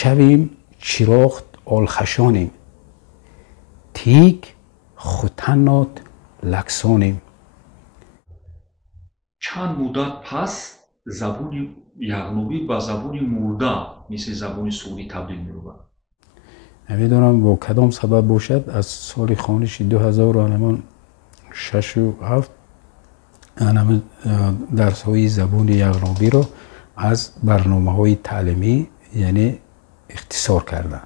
شویم چراغ آلخشانیم، تیگ خوتنات لکسانیم. چند مدت پس زبون یغنوبی با زبون مرده مثل زبون سعودی تبدیل می‌شود. نمیدونم با کدام سبب باشد از سال خانشی 2006 و 7 درس های زبون یغنوبی رو از برنامه های تعلیمی یعنی اختصار کردن.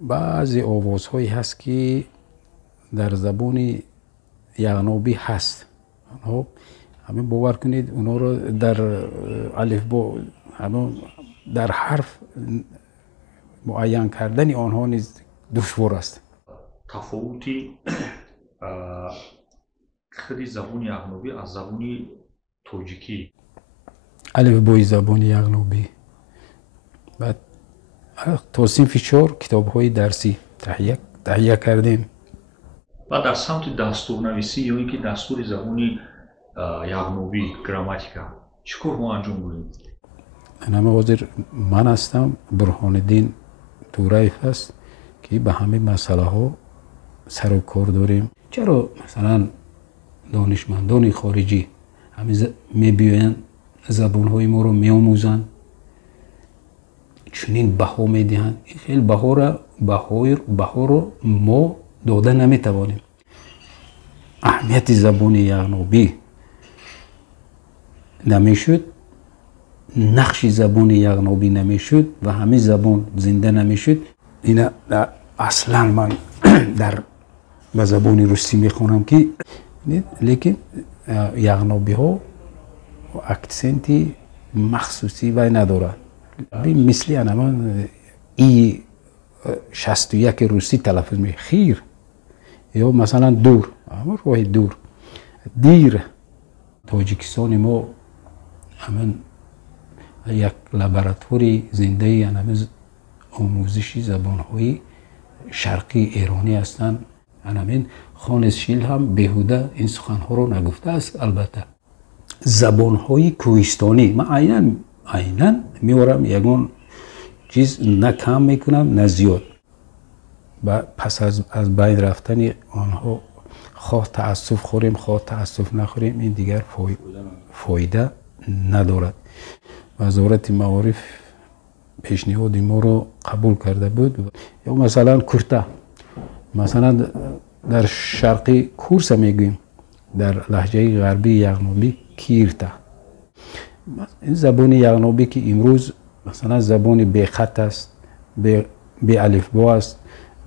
بعضی آواز هایی هست که در زبون یغنوبی هست، همین باور کنید اونا رو در الفبا در حرف معین کردن آنها نیز دشوار است. تفاوتی خیلی زبون یغنوبی از زبون توجیکی. الفبای زبان یغنوبی بعد تا صنف 4 کتاب‌های درسی تهیه کردیم. و در سمت دستورنویسی یا اینکه دستور زبان یغنوبی گراماتیکا چیکار ما انجام بدیم؟ حاضر من هستم، برهان‌الدین تورایف است که به همه مسئله ها سر و کار داریم. چرا مثلا دانشمندان خارجی همین میبیاین زبان های ما رو میآموزن، چنین بها میدهن، این خیلی بها رو ما داده نمیتوانیم. اهمیت زبان یغنوبی نمیشد، نقش زبان یغنوبی نمیشد و همه زبان زنده نمیشد. این اصلا من در به زبان روسی میخونم که لیکن یغنوبی ها اکسنتی مخصوصی وی ندارد. مثل من ای 61 روسی تلفظ می خیر یا مثلا دور، اما روی دور دیر. تاجیکستان ما همین یک لابراتوری زنده همین آموزشی زبان‌های شرقی ایرانی هستند. همین خانس شیل هم بهوده این سخن‌ها رو نگفته است. البته زبان‌های کوهستانی من عیناً میورم یگان چیز نه کم میکنم نه زیاد. و پس از بین رفتن آنها خواه تأسف خوریم خواه تأسف نخوریم این دیگر فایده ندارد. وزارت معارف پیشنهاد ما رو قبول کرده بود. یا مثلا کرته، مثلا در شرقی کورس میگوییم، در لهجه غربی یغنوبی کیرته. این زبان یغنوبی که امروز مثلا زبان بی خط است، بی الفبا است،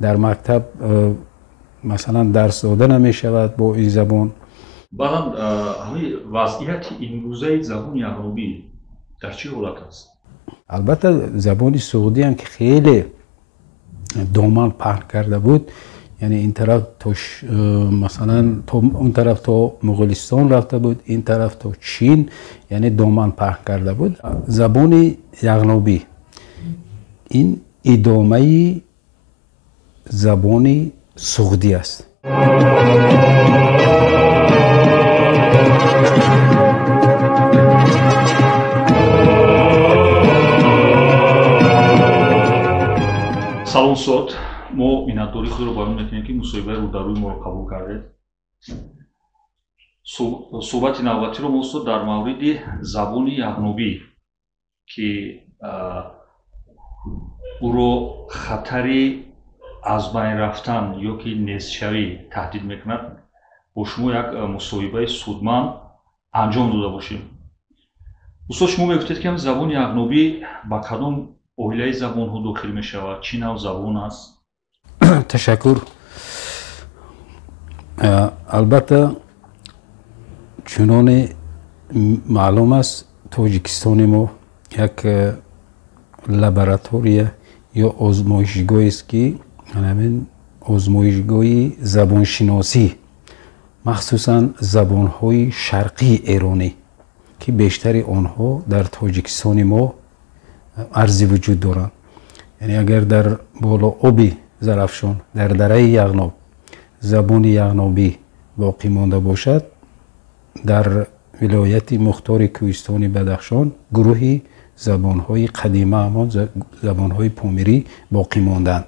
در مکتب مثلا درس داده نمی شود با این زبان. بعدم همین وضعیت امروزه زبان یغنوبی در چه حالت است؟ البته زبان سعودی هم که خیلی دامن پهن کرده بود، یعنی این طرف تا مثلا اون طرف تا مغولستان رفته بود، این طرف تا چین، یعنی دامن پهن کرده بود. زبان یغنوبی این ادامه زبان سعودی است. سلام صد ما مینتداری خود رو بیان میکنیم که مصاحبه رو در روی ما رو قبول کردید. صحبت نوبتی رو ما در مورد زبان یغنوبی که او رو خطری از بین رفتن یا که نیستشوی تهدید میکند با شما یک مصاحبه سودمند انجام داده باشیم. استاد شما میگفتید که زبان یغنوبی با کدام اویله زبان ها داخل می شود؟ چی نوع زبان است؟ تشکر. البته چنان معلوم است تاجیکستان ما یک لابراتوری یا آزمایشگاه است که همین آزمایشگاه زبان شناسی مخصوصا زبان های شرقی ایرانی که بیشتر آنها در تاجیکستان ما ارزی وجود دارند. یعنی اگر در بالا آبی زرافشان در دره یغنوب زبان یغنوبی باقی مانده باشد، در ولایت مختار کوهستانی بدخشان گروهی زبانهای قدیمه اما زبانهای پومیری باقی ماندند.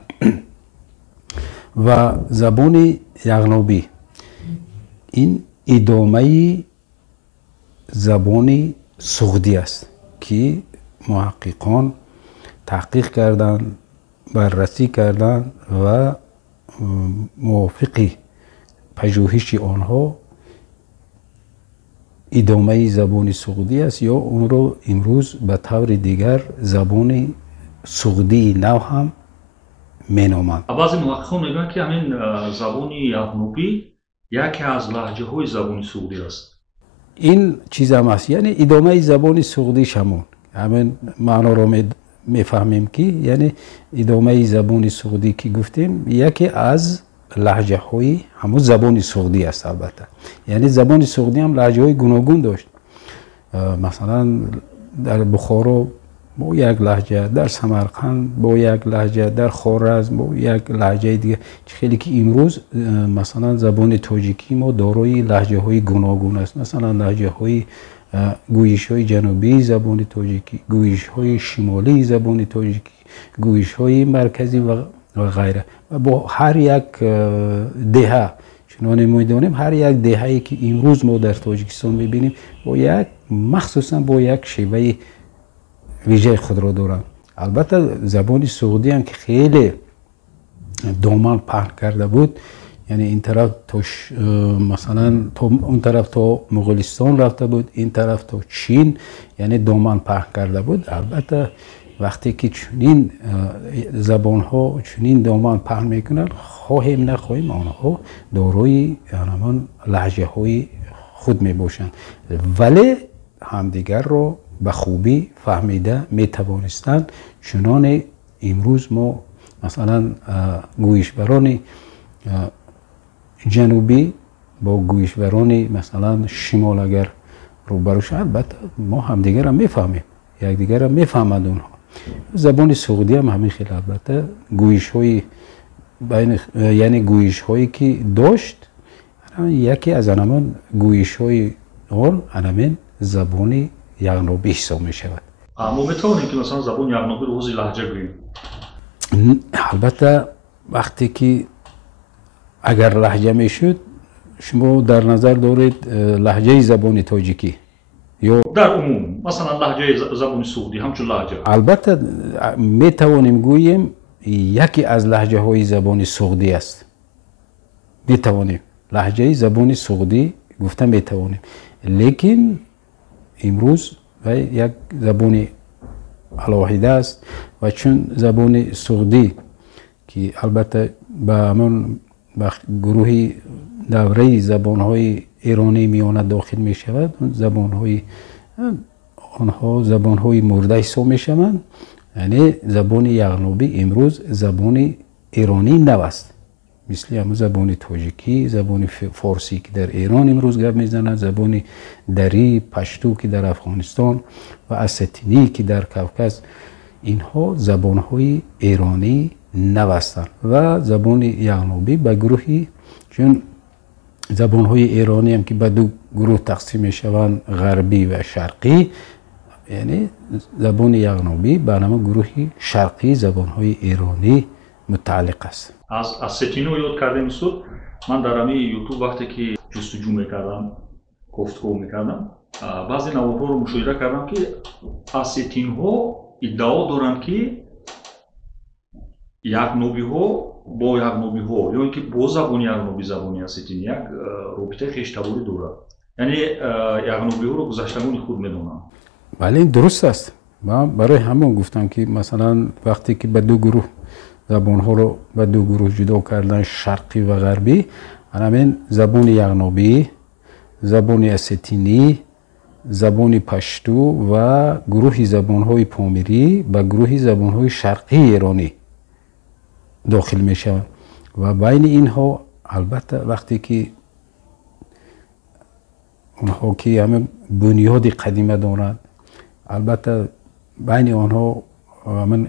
و زبان یغنوبی این ادامه زبان سغدی است که محققان تحقیق کردند، بررسی کردند و موافق پژوهش آنها ادامه زبان سغدی است یا اون رو امروز به طور دیگر زبان سغدی نو هم مینامند. بعضی محققان میگن که همین زبان یغنوبی یکی از لهجه های زبان سغدی است. این چیز هم است، یعنی ادامه زبان سغدی شمون همین معنا رو میفهمیم که یعنی ادامه زبان سغدی که گفتیم یکی از لهجه های همون زبان سغدی است. البته یعنی زبان سغدی هم لهجه های گوناگون داشت. مثلا در بخارا با یک لهجه، در سمرقند با یک لهجه، در خوارزم با یک لهجه دیگه. خیلی که امروز مثلا زبان تاجیکی ما دارای لهجه های گوناگون است. مثلا لهجه های گویش های جنوبی زبان تاجیکی، گویش های شمالی زبان تاجیکی، گویش های مرکزی و غیره. و با هر یک دهه چنانه می‌دانیم هر یک دهه‌ای که امروز ما در تاجیکستان می‌بینیم با یک مخصوصا با یک شیوه ویژه خود را دارند. البته زبان سغدی هم که خیلی دامن پهن کرده بود، یعنی این طرف تا مثلا تا اون طرف تا مغولستان رفته بود، این طرف تا چین، یعنی دامن پهن کرده بود. البته وقتی که چنین زبان ها چنین دامن پهن میکنن، خواهیم نخواهیم آنها دارای همان لهجه های خود می باشند، ولی همدیگر را به خوبی فهمیده می توانستند. چنانه امروز ما مثلا گویشوران جنوبی با گویشوران مثلا شمال اگر روبرو شد، البته ما همدیگر را میفهمیم، یکدیگر را میفهمند اونها. زبان سغدی هم همین خیلی البته گویش های یعنی گویش هایی که داشت، یکی از آنمان گویش های آن همین زبان یغنوبی حساب می شود. ما بتوانیم که مثلا زبان یغنوبی رو حوزی لهجه بگیم؟ البته وقتی که اگر لهجه می شد، شما در نظر دارید لهجه زبان تاجیکی یا در عموم مثلا لهجه زبان سغدی همچون لهجه؟ البته می توانیم گوییم یکی از لهجه های زبان سغدی است. می توانیم لهجه زبان سغدی گفته می توانیم، لیکن امروز یک زبان علاوه است و چون زبان سغدی که البته به همون گروه دوره زبان‌های ایرانی میانه داخل می شود، زبان‌های آنها زبان‌های مرده حساب می شوند. یعنی زبان یغنوبی امروز زبان ایرانی نو است، مثل همون زبان تاجیکی، زبان فارسی که در ایران امروز گپ میزنند، زبان دری، پشتو که در افغانستان و اساتینی که در کاوکاز، اینها زبان‌های ایرانی نو هستند و زبان یغنوبی به گروهی، چون زبان‌های ایرانی هم که به دو گروه تقسیم میشوند، غربی و شرقی، یعنی زبان یغنوبی به نام گروهی شرقی زبان‌های ایرانی متعلق است. از ستینو یاد کردیم سود. من در همین یوتیوب وقتی که جستجو میکردم، گفتگو میکردم، بعضی نوارها رو مشاهده کردم که اساتین‌ها ادعا دارند که یغنوبی‌ها با یغنوبی‌ها یا اینکه با زبان یغنوبی زبانی اساتین یک رابطه خویشتواری دارد، یعنی یغنوبی‌ها رو گذشتگان خود میدونن. بله این درست است. من برای همون گفتم که مثلا وقتی که به دو گروه زبان‌ها رو به دو گروه جدا کردن، شرقی و غربی، همین زبان یغنوبی، زبان اساتینی، زبان پشتو و گروه زبان‌های پامیری به گروه زبان‌های شرقی ایرانی داخل میشوند و بین اینها البته وقتی که اونها که همه بنیاد قدیمه دارند، البته بین آنها من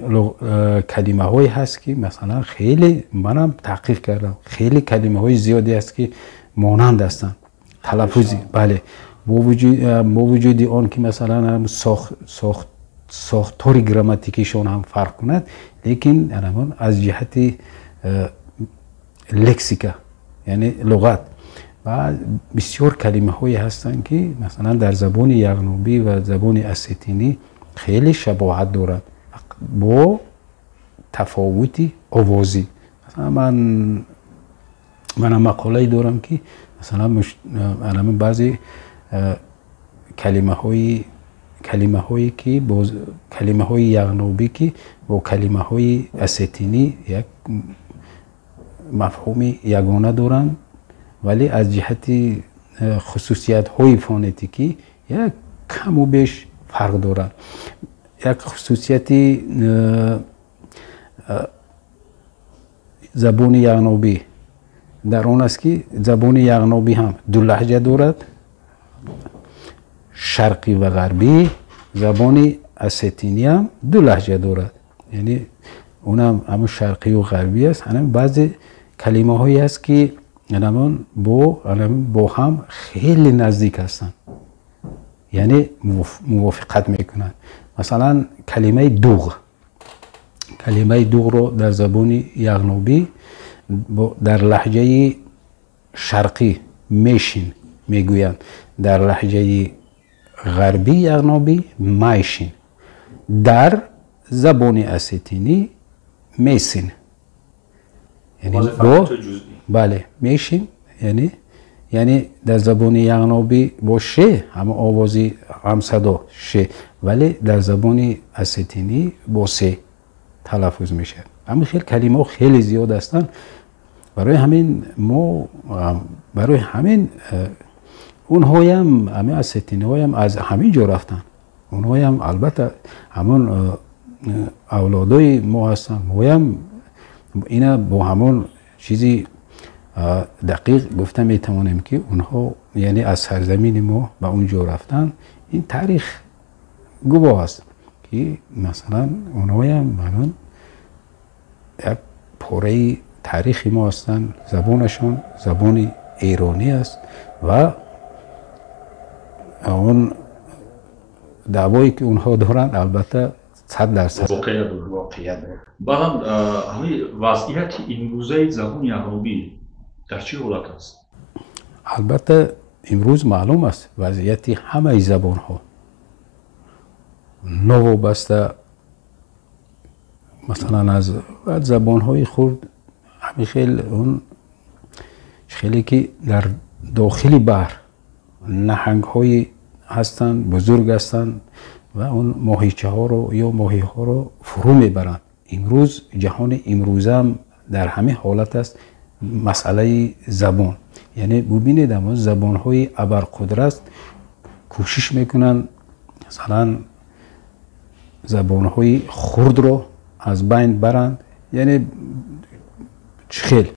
کلمه هایی هست که مثلا خیلی منم تحقیق کردم، خیلی کلمه های زیادی هست که مانند هستند تلفظی. بله با وجود آن که مثلا ساختار گراماتیکیشون هم فرق کند، لیکن از جهت لکسیکا یعنی لغت و بسیار کلمه هایی هستند که مثلا در زبان یغنوبی و زبان اسیتینی خیلی شباهت دارند با تفاوتی آوازی. مثلا من مقاله دارم که مثلا بعضی کلمه هایی که با کلمه های یغنوبی که با کلمه های اسیتینی یک مفهوم یگانه دارند، ولی از جهت خصوصیت های فونتیکی یک کم و بیش فرق دارند. یک خصوصیت زبان یغنوبی در اون است که زبان یغنوبی هم دو لهجه دارد، شرقی و غربی. زبان اسیتینی هم دو لهجه دارد، یعنی اونم همون شرقی و غربی است. همین بعضی کلمه هایی است که با هم خیلی نزدیک هستند، یعنی موافقت میکنند. مثلا کلمه دوغ رو در زبان یغنوبی در لهجه شرقی میشین میگویند، در لهجه غربی یغنوبی مایشین، در زبان اسیتینی میسین. یعنی بله میشین یعنی در زبان یغنوبی با شه هم آوازی هم صدا شه، ولی در زبان اسیتینی با سه تلفظ میشه. همین خیلی کلمه ها خیلی زیاد هستند. برای همین اونهایی هم همین اسیتینی های هم از همین جا رفتن. اونهایی هم البته همون اولادای ما هستن، ما هم اینا با همون چیزی دقیق گفته میتوانیم که اونها یعنی از سرزمین ما به اونجا رفتن. این تاریخ گواه است که مثلا اونها هم همون یک پاره تاریخی ما هستن. زبانشون زبان ایرانی است و اون دعوایی که اونها دارن البته 100% واقعیت داره. بعدم همین وضعیت امروزه زبان یغنوبی در چه حالت است؟ البته امروز معلوم است وضعیت همه زبان ها نوابسته مثلا از زبان های خرد همین خیلی که در داخل بحر نهنگ های هستند، بزرگ هستند و اون ماهیچه ها رو یا ماهی ها رو فرو میبرند. امروز جهان امروزه هم در همین حالت است. مسئله زبان یعنی ببینید اما زبان های ابرقدرت کوشش میکنن مثلا زبان های خرد رو از بین برند. یعنی خیلی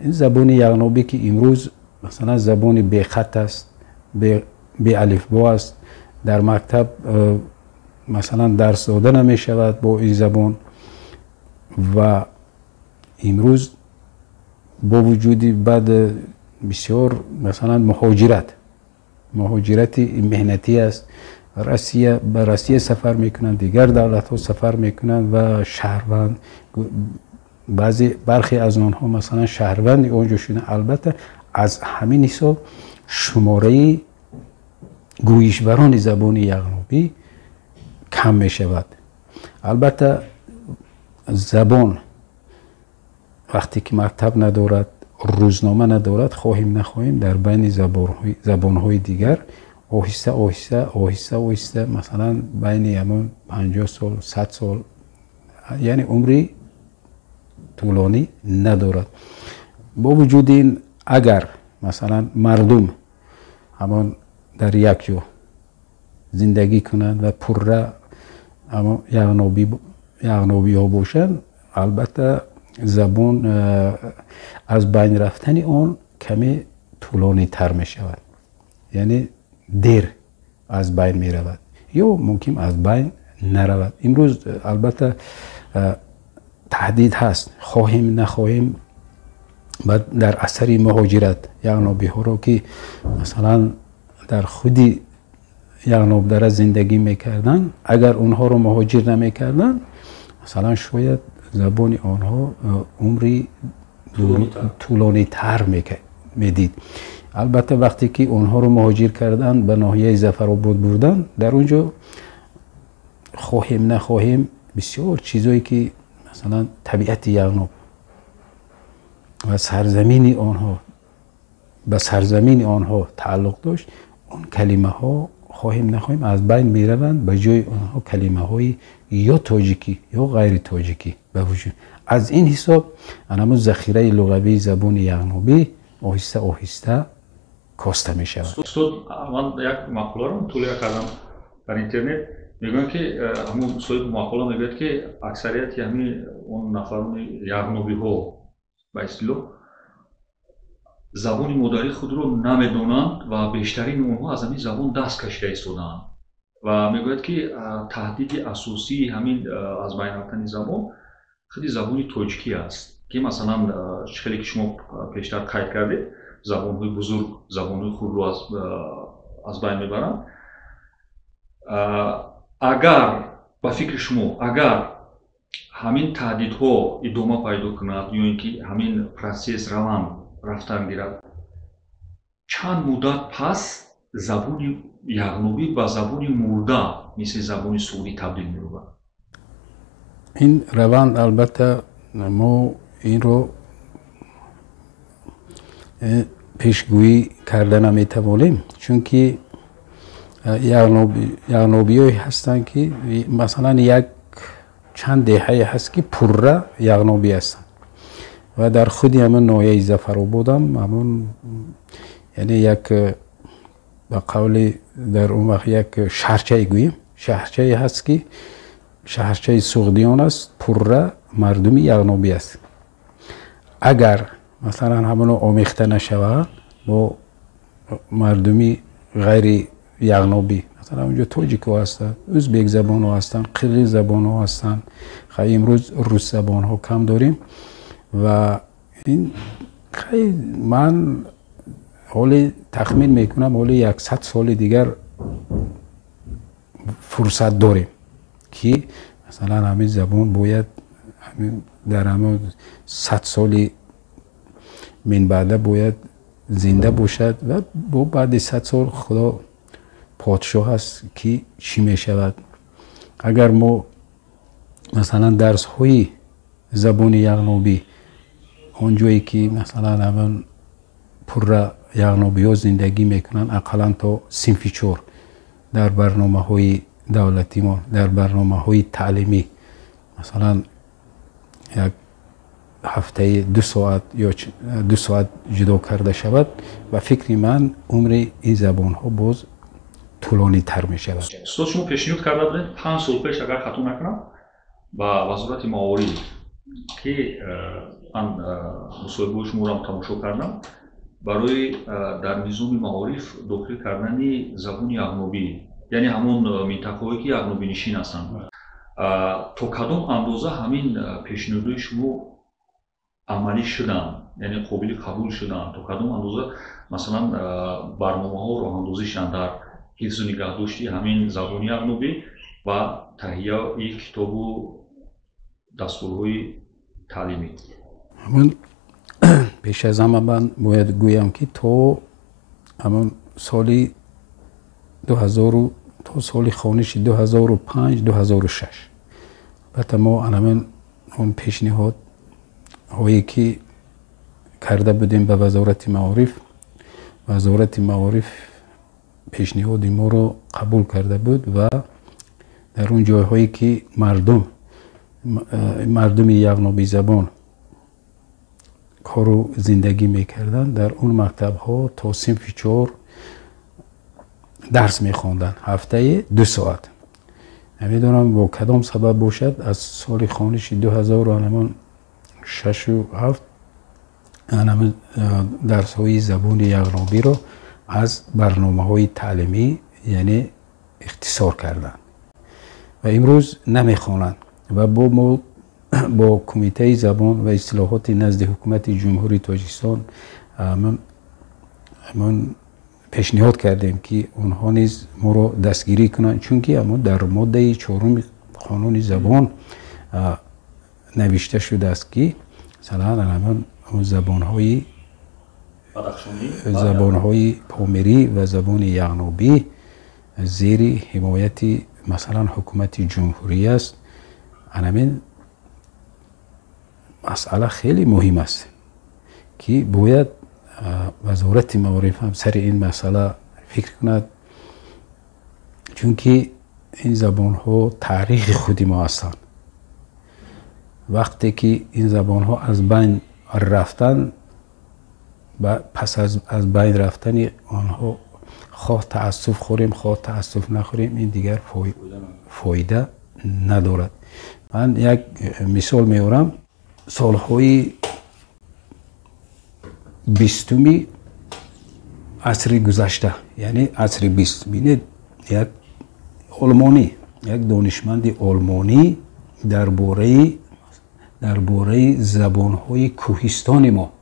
این زبان یغنوبی که امروز مثلا زبان بی خط است، بی الفبا است، در مکتب مثلا درس داده نمی شود با این زبان و امروز با وجودی بعد بسیار مثلا مهاجرت مهنتی است. به روسیه سفر میکنن، دیگر دولت ها سفر میکنن و شهروند برخی از آنها مثلا شهروند اونجا شدن. البته از همین حساب شماره گویشوران زبان یغنوبی کم می شود. البته زبان وقتی که مکتب ندارد، روزنامه ندارد، خواهیم نخواهیم در بین زبانهای دیگر آهسته مثلا بین همون 50 سال 100 سال یعنی عمری طولانی ندارد. با وجود این اگر مثلا مردم همون در یک جا زندگی کنند و پره یغنوبی ها باشند، البته زبان از بین رفتن اون کمی طولانی تر می شود، یعنی دیر از بین می رود یا ممکن از بین نرود. امروز البته تهدید هست، خواهیم نخواهیم در اثر مهاجرت یغنوبی ها رو که مثلا در خودی یغنوب دره زندگی میکردن اگر اونها رو مهاجر نمیکردن مثلا شاید زبان آنها عمری طولانی تر میدید. البته وقتی که اونها رو مهاجر کردن به ناحیه ظفرآباد بردن در اونجا خواهیم نخواهیم بسیار چیزایی که مثلا طبیعت یغنوب و سرزمین آنها به سرزمین آنها تعلق داشت اون کلمه ها خواهیم نخواهیم از بین میروند به جای آنها کلمه های یا تاجیکی یا غیر تاجیکی به وجود. از این حساب همون ذخیره لغوی زبان یغنوبی آهسته آهسته کاسته می شود. استاد من یک مقاله رو مطالعه کردم در اینترنت میگن که همون صاحب مقاله میگه که اکثریت همین اون نفران یغنوبی ها به اصطلاح زبان مادری خود رو نمیدونند و بیشترین اونها از همین زبان دست کشیده ایستادند و میگوید که تهدید اساسی همین از بین رفتن زبان خیلی زبان تاجیکی است که مثلا خیلی که شما پیشتر قید کردید زبان‌های بزرگ زبان‌های خود رو از بین میبرند. اگر با فکر شما اگر همین تهدیدها ادامه پیدا کند یا اینکه همین پروسس رفتن گیرد چند مدت پس زبان یغنوبی به زبان مرده مثل زبان سعودی تبدیل می‌شود؟ این روند البته ما این رو پیشگویی کرده نمیتوانیم چون که یغنوبی‌هایی هستند که مثلا یک چند دهه هست که پره یغنوبی هستند و در خود همون ناحیه ظفرآباد هم همون یعنی یک به قول در اون وقت یک شهرچه گوییم شهرچه هست که شهرچه سوغدیان است پره مردم یغنوبی است. اگر مثلا همونو آمیخته نشود با مردمی غیر یغنوبی مثلا اونجا تاجیک ها هستن ازبک زبان ها هستن قرغیز زبان ها هستن خیلی امروز روس زبان ها کم داریم و این خیلی من حالی تخمین میکنم حالی 100 سال دیگر فرصت داریم که مثلا همین زبان باید در همین 100 سالی من بعده باید زنده باشد و با بعد 100 سال خدا پادشاه هست که چی می شود. اگر ما مثلا درس های زبان یغنوبی اونجایی که مثلا همون پر یغنوبی ها زندگی میکنن اقلا تا صنف 4 در برنامه های دولتی ما در برنامه های تعلیمی مثلا یک هفته 2 ساعت یا 2 ساعت جدا کرده شود و فکر من عمر این زبان ها باز طولانی تر می شود. استاد شما پیشنهاد کرده بودید 5 سال پیش اگر خطا نکنم با وزارت معاری که من مصاحبه شما را تماشا کردم برای در نظام معارف داخل کردن زبان یغنوبی یعنی همون منطقه‌هایی که یغنوبی نشین هستند تا کدام اندازه همین پیشنهادهای شما عملی شدن یعنی قابل قبول شدن تا کدام اندازه مثلا برنامه‌ها راه اندازی شدن در حفظ و نگهداشت همین زبان یغنوبی و تهیه یک کتاب و دستورهای تعلیمی. همون پیش از همه من باید گویم که تا همون سالی 2000 تا سال خوانش 2005 2006 البته ما همون اون پیشنهاد هایی که کرده بودیم به وزارت معارف پیشنهاد ما رو قبول کرده بود و در اون جایهایی که مردم یغنوبی زبان کارو زندگی میکردن در اون مکتب ها تا صنف 4 درس میخوندن هفته 2 ساعت. نمیدونم با کدام سبب باشد از سال خوانش 2006 و 7 درس های زبان یغنوبی رو از برنامه های تعلیمی یعنی اختصار کردن و امروز نمیخوانند و با کمیته زبان و اصلاحات نزد حکومت جمهوری تاجیکستان من پیشنهاد کردیم که اونها نیز ما رو دستگیری کنند، چون که اما در ماده 4 قانون زبان نوشته شده است که مثلا همون زبان‌های پامری و زبان یغنوبی زیر حمایت مثلا حکومت جمهوری است. همین مسئله خیلی مهم است که باید وزارت معارف هم سر این مسئله فکر کند، چون که این زبان ها تاریخ خودی ما هستند. وقتی که این زبان ها از بین رفتن و پس از بین رفتن آنها خواه تأسف خوریم خواه تأسف نخوریم، این دیگر فایده ندارد. من یک مثال میارم. سالهای 20 عصر گذشته، یعنی عصر 20، بینید یک آلمانی، یک دانشمند آلمانی درباره زبان‌های کوهستان ما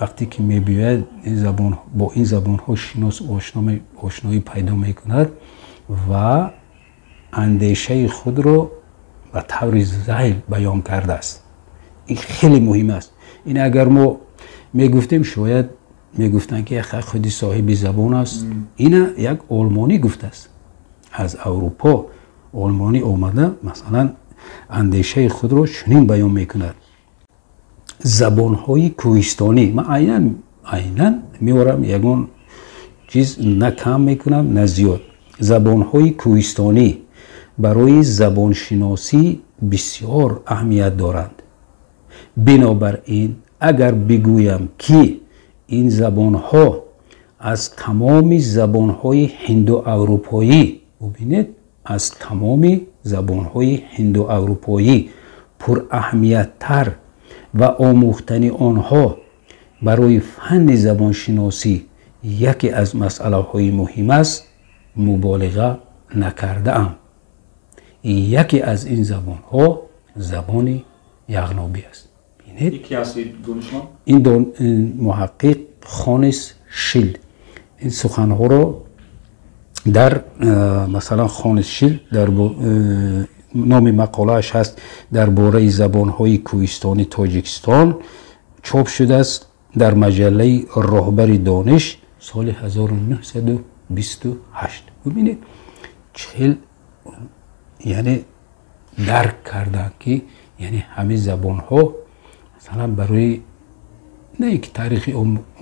وقتی که می‌بیاید با این زبان‌ها آشنایی پیدا می‌کند و اندیشه خود را به طور ظاهر بیان کرده است. این خیلی مهم است. این اگر ما میگفتیم شاید میگفتن که خودی صاحب زبان است. این یک آلمانی گفته است، از اروپا آلمانی آمده مثلا اندیشه خود را چنین بیان میکند. زبان‌های کوهستانی، من عیناً میورم یگان چیز نه کم میکنم نه زیاد. زبان‌های کوهستانی برای زبانشناسی بسیار اهمیت دارند. بنابراین اگر بگویم که این زبان‌ها از تمام زبان‌های هندو اروپایی، ببینید از تمام زبان‌های هندو اروپایی پر اهمیت تر و آموختن آنها برای فن زبانشناسی یکی از مسئله‌های مهم است، مبالغه نکرده ام. یکی از این زبان‌ها زبان یغنوبی است. ببینید یکی از دانشمند این محقق خانس شیل این سخن‌ها را در مثلا خانس شیل در نام مقاله‌اش هست درباره زبان‌های کوهستانی تاجیکستان، چاپ شده است در مجله راهبر دانش سال 1928. ببینید یعنی درک کردن که یعنی همه زبان‌ها مثلا برای نه یک تاریخ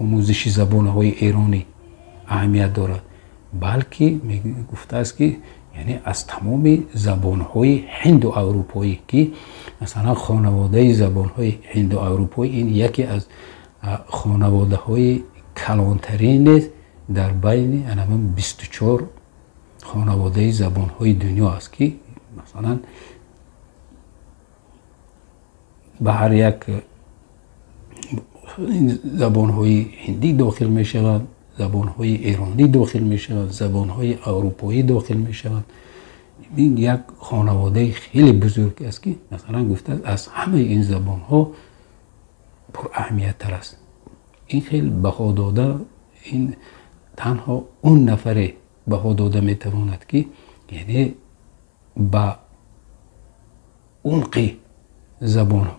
آموزشی زبان‌های ایرانی اهمیت دارد، بلکه گفته است که یعنی از تمام زبان‌های هندو اروپایی که مثلا خانواده زبان‌های هندو اروپایی این یکی از خانواده‌های کلانترین در بین همین 24 خانواده زبان‌های دنیا است که مثلا به هر یک زبان‌های هندی داخل می‌شوند، زبان‌های ایرانی داخل می‌شوند، زبان‌های اروپایی داخل می‌شوند. این یک خانواده خیلی بزرگ است که مثلا گفته از همه این زبان‌ها پر اهمیت تر است. این خیلی بها داده، این تنها اون نفر بها داده میتواند که یعنی با عمق زبان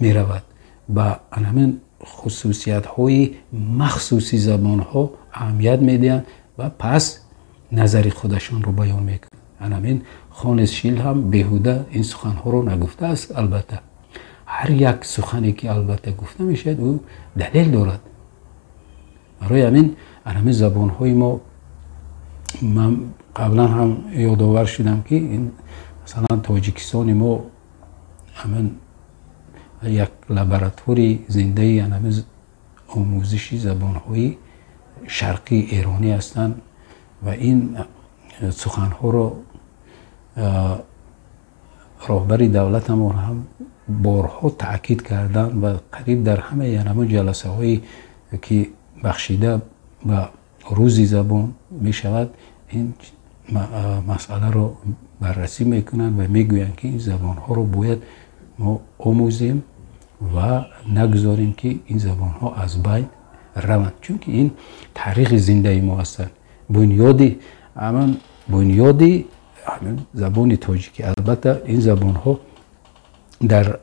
میرود، با همین خصوصیت های مخصوصی زبان ها اهمیت میدهند و پس نظر خودشان رو بیان میکنند. همین خانس شیل هم بیهوده این سخن ها رو نگفته است. البته هر یک سخنی که البته گفته میشه او دلیل دارد. برای همین زبان های ما من قبلا هم یادآور شدم که این مثلا تاجیکستان ما همین یک لابراتوری زنده همین آموزشی زبان‌های شرقی ایرانی هستند و این سخن‌ها رو راهبر دولت هم بارها تاکید کردند و قریب در همه همون جلسه‌هایی که بخشیده و روزی زبان می شود این مسئله رو بررسی میکنند و میگویند که این زبان‌ها رو باید ما آموزیم و نگذاریم که این زبان‌ها از بین روند، چون که این تاریخ زنده ما هستند. بنیادی همین زبان تاجیکی. البته این زبان ها در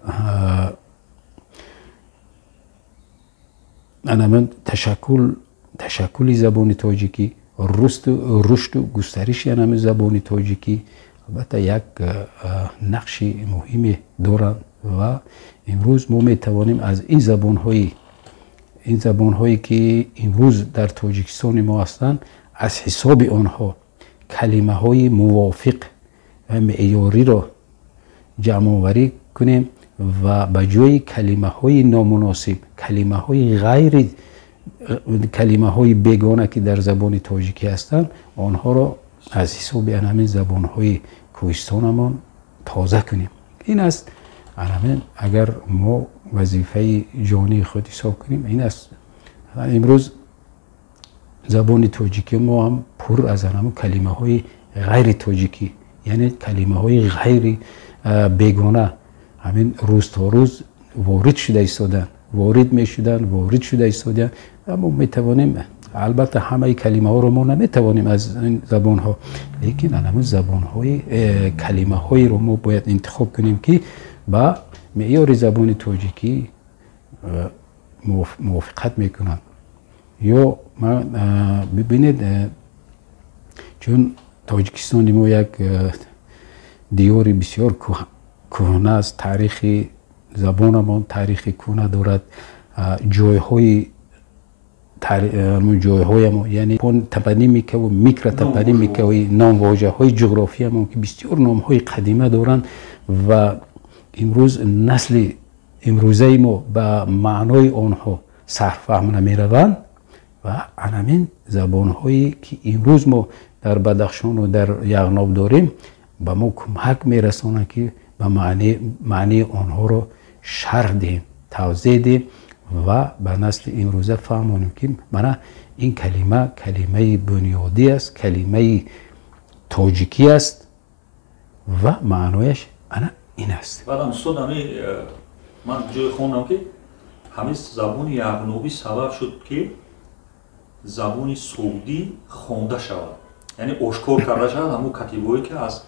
تشکل زبان تاجیکی، رشد و گسترش همین زبان تاجیکی البته یک نقش مهمی دارند و امروز ما میتوانیم از این زبان هایی که امروز در تاجیکستان ما هستند از حساب آنها کلمه های موافق و معیاری را جمع آوری کنیم و به جای کلمه های نامناسب، کلمه های بیگانه که در زبان تاجیکی هستند آنها را از حساب همین زبان های کوهستانمان تازه کنیم. این است اگر ما وظیفه جانی خود حساب کنیم این است. امروز زبان تاجیکی ما هم پر از همون کلمه های غیر تاجیکی، یعنی کلمه های غیر بیگانه همین روز تا روز وارد شده ایستادن. اما میتوانیم البته همه کلمه ها رو ما نمیتوانیم از این زبان ها، لیکن همون زبان های کلمه های رو ما باید انتخاب کنیم که با معیار زبان تاجیکی موافقت میکنن. یا ما ببینید چون تاجیکستان ما یک دیار بسیار کهنه است، تاریخ زبانمان تاریخ کهنه دارد، جایهای ما یعنی تپونیمیک و میکرو تپونیمیک و نام واژه های جغرافی ما که بسیار نام های قدیمه دارند و امروز نسل امروزه ما به معنای آنها سرفهم نمی روند و همین زبان هایی که امروز ما در بدخشان و در یغناب داریم به ما کمک می رسانند که به معنی آنها رو شرح دهیم، توضیح دهیم و به نسل امروزه فهمانیم که من این کلمه بنیادی است، کلمه تاجیکی است و معنایش این است. بعد استاد من جای خوندم که همین زبان یغنوبی سبب شد که زبان سعودی خوانده شود، یعنی آشکار کرده شود همون کتیبه‌ای که از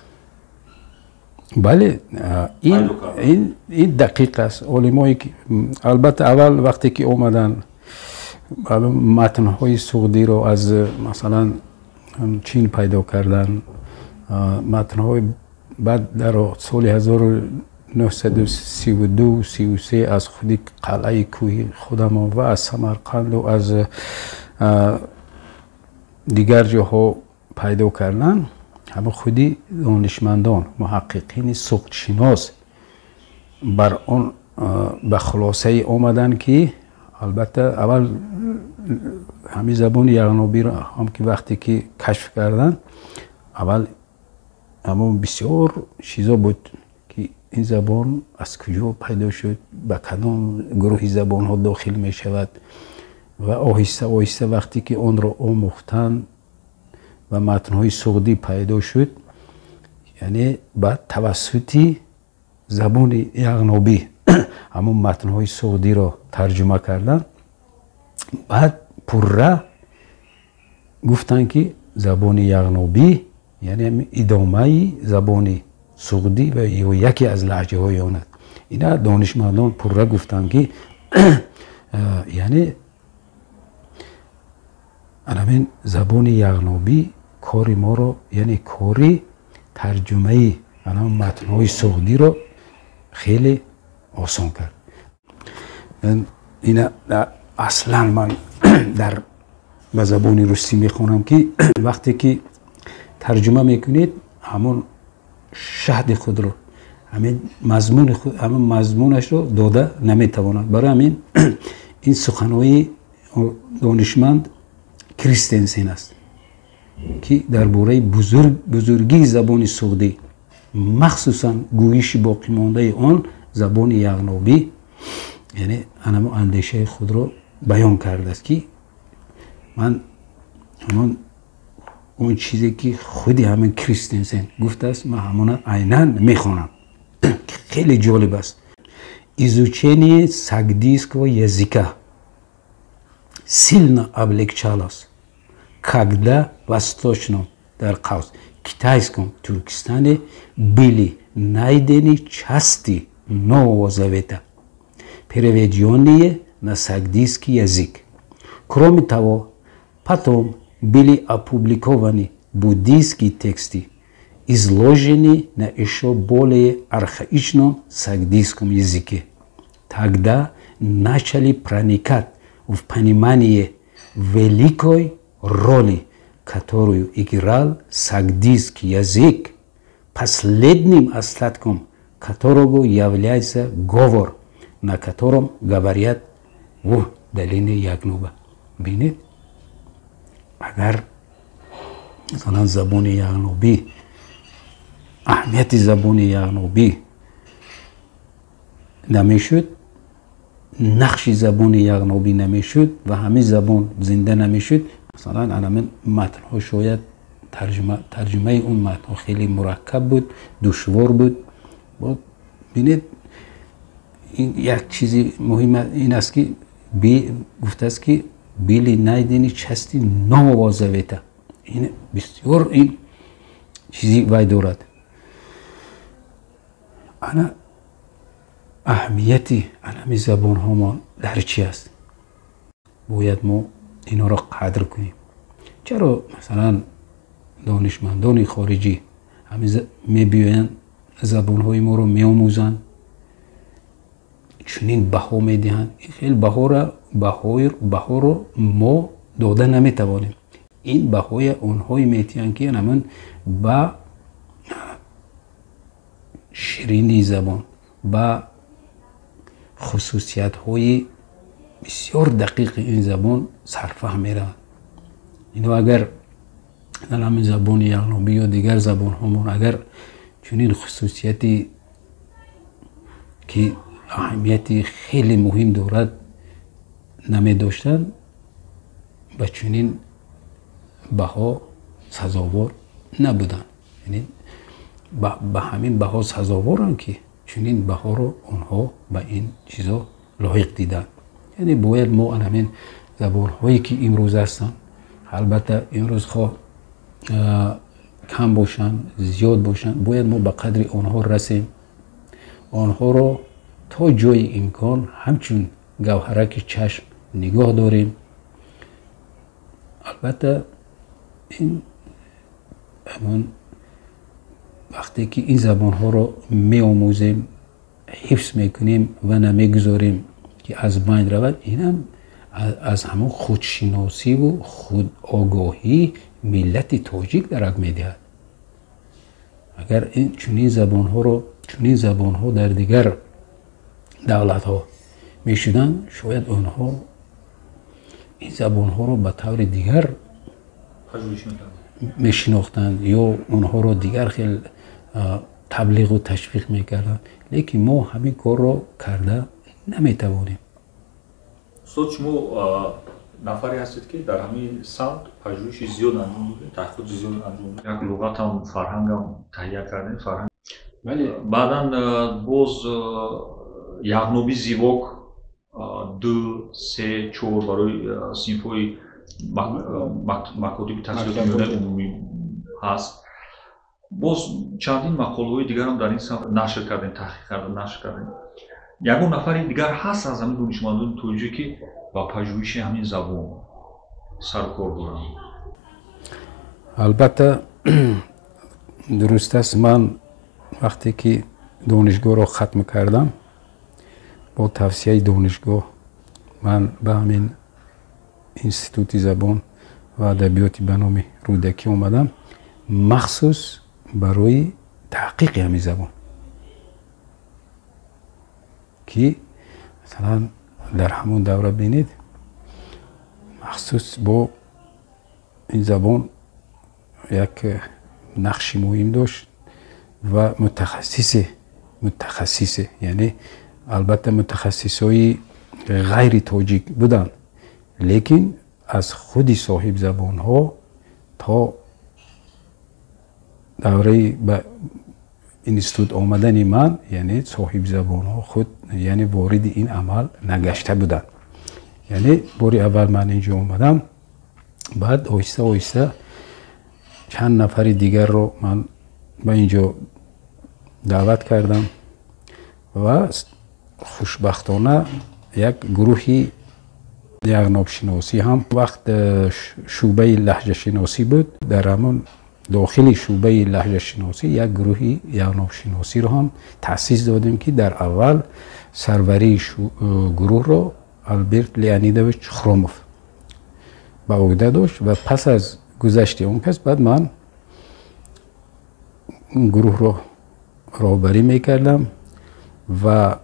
بله این دقیق است. علمایی که البته اول وقتی که اومدن متن‌های سعودی رو از مثلا چین پیدا کردن، متن‌های بعد در سال 1932 33 از خودی قلعه کوهی خودمان و از سمرقند و از دیگر جاها پیدا کردن، همه خودی دانشمندان محققین سقطشناس بر آن به خلاصه آمدن که البته اول همین زبان یغنوبی را هم که وقتی که کشف کردن اول همون بسیار چیزا بود که این زبان از کجا پیدا شد، به کدام گروه زبان ها داخل می شود و آهسته آهسته وقتی که آن را آموختن و متن‌های سعودی پیدا شد، یعنی بعد توسط زبان یغنوبی همون متن‌های سعودی را ترجمه کردن، بعد پره گفتن که زبان یغنوبی یعنی ادامه زبان سعودی و یکی از لهجه های آن است. اینا دانشمندان پره گفتن که یعنی همین زبان یغنوبی کاری ما رو یعنی کاری ترجمه متن‌های سعودی رو خیلی آسان کرد. اینا اصلا من در به زبان روسی میخونم که وقتی که ترجمه میکنید همون شهد خود رو همین مضمونش رو داده نمیتواند. برای همین این سخنهای دانشمند کریستنسن است که درباره بزرگی زبان سعودی مخصوصا گویش باقی مانده آن زبان یغنوبی یعنی همون اندیشه خود رو بیان کرده است که من همون اون چیزی که خودی همین کریستنسن گفته است من همون عیناً میخونم. خیلی جالب است. Изучение сагдийского языка сильно облегчалось, когда в Восточном Китайском Туркестане были найдены части Нового Завета, переведенные на сагдийский язык. Кроме того, потом были опубликованы буддийские тексты, изложенные на еще более архаичном сагдийском языке. Тогда начали проникать в понимание великой роли, которую играл сагдийский язык, последним остатком которого является говор, на котором говорят в долине Ягнуба. Бинед, агар مثلا زبان یغنوبی اهمیت زبان یغنوبی نمیشد، نقش زبان یغنوبی نمیشد و همین زبان زنده نمیشد، مثلا علامت متن‌ها شاید ترجمه اون متن خیلی مرکب بود، دشوار بود. ببینید این یک چیزی مهم این است که گفته است که بیلی نایدینی چستی نو زاویتا. این بسیار این چیزی وای دارد. انا اهمیتی علمی زبان هامان در چی است؟ باید ما اینا را قدر کنیم. چرا مثلا دانشمندان خارجی همین میبیاین زبان های ما رو میآموزند، چنین بها میدهند؟ این خیلی بها رو ما داده نمیتوانیم. این بهای اونهایی میتیان که همون با شیرینی زبان، با خصوصیت های بسیار دقیق این زبان سرفهم میرن. اینو اگر در همین زبان یغنوبی یا دیگر زبان همون اگر چنین خصوصیتی که اهمیتی خیلی مهم دارد نمی داشتن، به چنین بها سزاوار نبودن. یعنی به همین بها سزاوارن که چنین بها رو اونها به این چیزا لایق دیدن. یعنی باید ما همین زبان هایی که امروز هستن، البته امروز خواه کم باشن زیاد باشن، باید ما به قدر آنها رسیم، آنها رو تا جای امکان همچون گوهرک چشم نگاه داریم. البته این همون وقتی که این زبان ها رو می آموزیم، حفظ میکنیم و نمیگذاریم که از بین رود، این هم از همون خودشناسی و خود آگاهی ملت تاجیک درک میدهد. اگر این چنین زبان ها در دیگر دولت ها میشدن، شاید اونها این زبان ها رو به طور دیگر میشناختند یا اونها رو دیگر خیلی تبلیغ و تشویق میکردن. لیکن ما همین کار رو کرده نمیتوانیم. استاد شما نفری هستید که در همین سمت پژوهش زیاد انجام دادید، تحقیق زیاد انجام دادید، یک لغت هم فرهنگ هم تهیه کردید، فرهنگ. ولی بعداً باز یغنوبی زیواک 2 3 4 برای صنف‌های مکاتب تحصیلات عمومی هست. باز چندین مقاله‌های دیگر هم در این سمت نشر کردن، تحقیق کردن، نشر کردن. یگان نفری دیگر هست از همین دانشمندان توجیه که با پژوهش همین زبان سر و کار دارن. البته درست است. من وقتی که دانشگاه رو ختم کردم، با توصیه دانشگاه من به همین انستیتوت زبان و ادبیات به نام رودکی اومدم، مخصوص برای تحقیق همین زبان که مثلا در همون دوره بینید مخصوص با این زبان یک نقش مهم داشت و متخصص یعنی البته متخصصای غیر تاجیک بودن، لیکن از خودی صاحب زبان ها تا دوره به انستیتوت آمدن من، یعنی صاحب زبان ها خود یعنی وارد این عمل نگشته بودن. یعنی باری اول من اینجا اومدم، بعد آهسته آهسته چند نفر دیگر رو من به اینجا دعوت کردم و خوشبختانه یک گروهی یغناب شناسی هم وقت شعبه لهجه شناسی بود، در همون داخل شعبه لهجه شناسی یک گروهی یغناب شناسی رو هم تأسیس دادیم که در اول سروری گروه رو آلبرت لیانیدویچ خروموف به عهده داشت و پس از گذشت اون کس بعد من اون گروه رو راهبری میکردم و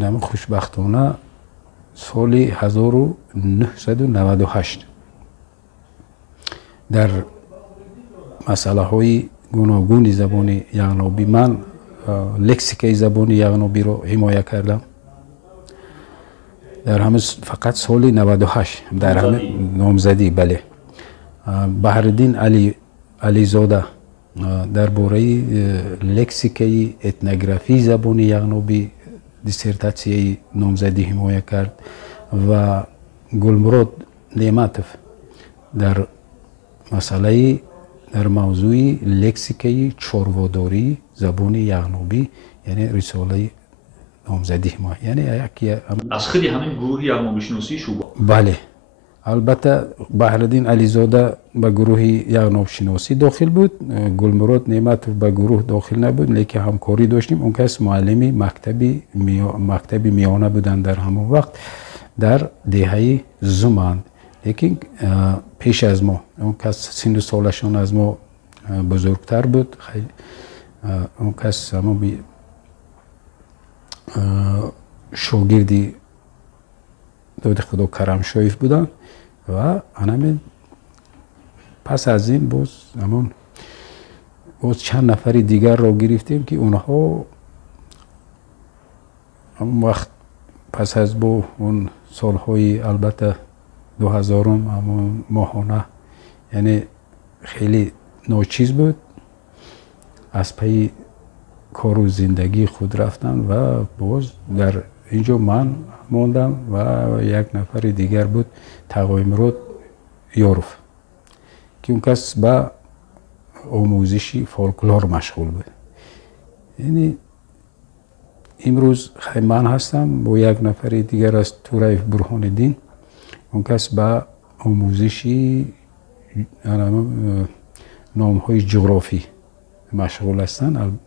من خوشبختانه سال 1998 در مسئله های گوناگون زبان یغنابی من لکسیکای زبان یغنابی رو حمایت کردم. در همه فقط سال 98 در همه نامزدی بله. بهرالدین علیزاده درباره لکسیکای اتنوگرافی زبان یغنابی دیسرتاسیای نامزدی حمایت کرد و گلمراد نعمتوف در مسئله در موضوع لکسیکای چاروداری زبان یغنابی یعنی رساله نامزدی حمایت، یعنی یکی از خیلی همین گروه یغنابی شناسی شو. بله البته بهرالدین علیزاده به گروه یغناب شناسی داخل بود، گلمراد نعمتوف به گروه داخل نبود، لیکن همکاری داشتیم. اون کس معلمی مکتب میانه بودن در همون وقت در دهه زمان، لیکن پیش از ما اون کس سن و سالشان از ما بزرگتر بود. اون کس همون شاگردی داد خدا کرم شایف بودن و همین پس از این باز چند نفر دیگر را گرفتیم که اونها همون وقت پس از با اون سالهای البته 2000 همون ماهانه یعنی خیلی ناچیز بود، از پی کار و زندگی خود رفتن و باز در اینجا من موندم و یک نفر دیگر بود تقایمراد یاروف که اون کس به آموزش فولکلور مشغول بود. یعنی امروز من هستم با یک نفر دیگر از تورایف برهان الدین، اون کس به آموزش نام‌های جغرافی مشغول هستند.